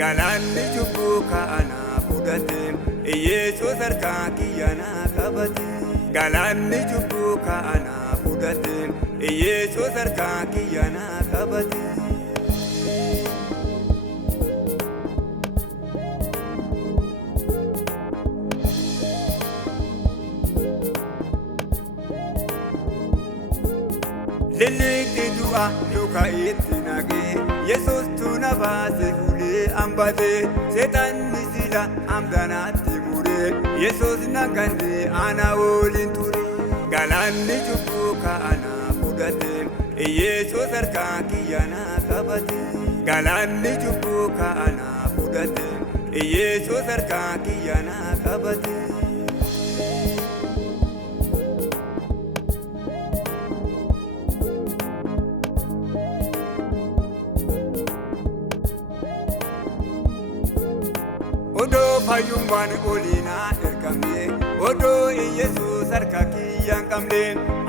Galanni cubbuu kaanaa fudhate Yesuus harkaa kiyyanaa qabate. Galanni cubbuu kaanaa fudhate Yesuus harkaa kiyyanaa qabate. Lilliitti du'a luka itti nagee Yesuus tuna baase fuudhee hambate. Seexanni sila hamganaatti muree Yesuus nagannee ana waliin ture. Galanni cubbuu kaanaa fudhate Yesuus harkaa kiyyanaa qabate. Galanni cubbuu kaanaa fudhate Yesuus harkaa kiyyanaa qabate. Odoo fayyummaan oliinaa ergamne odoo Yesuus harka kiyyaan qabne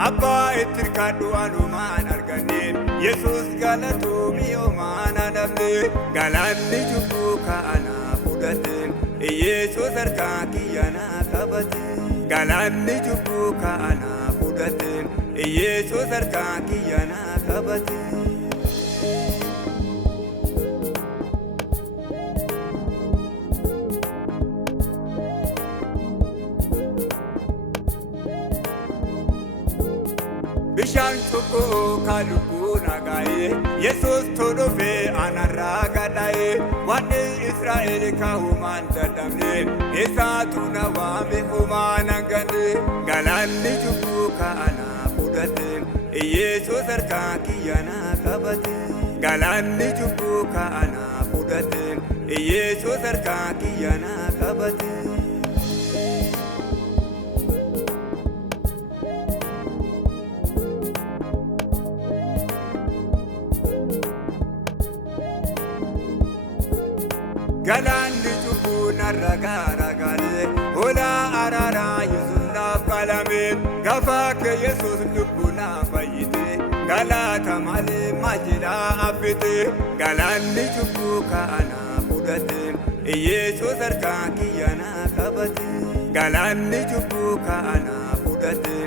abbaa itti hirkadhu anumaan arganne Yesuus galatoomii homaan adabne. Galanni cubbuu kaanaa fudhate Yesuus harkaa kiyyanaa qabate. Galanni cubbuu kaanaa fudhate Yesuus harkaa kiyyanaa qabate. Bishaan cubbuu kalubbuu nagaa'ee Yesuus tolufee anarraa gadhaa'ee. Wanni Israa'el kaahumaan dadhabne isaatu na waame homaan hanganne. Galanni cubbuu kaanaa fudhate Yesuus harkaa kiyyanaa qabate. Galanni cubbuu kaanaa fudhate Yesuus harkaa kiyyanaa qabate. Galanni cubbuu narra garagalee hoolaa araaraa Yesuus naaf qalame. Gaafa kee Yesuus lubbuu naaf fayyite galata malee maajilaa affite. Galanni cubbuu kaanaa fudhate Yesuus harkaa kiyyanaa qabate. Galanni cubbuu kaanaa fudhate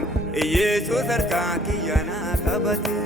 Yesuus harkaa kiyyanaa qabate.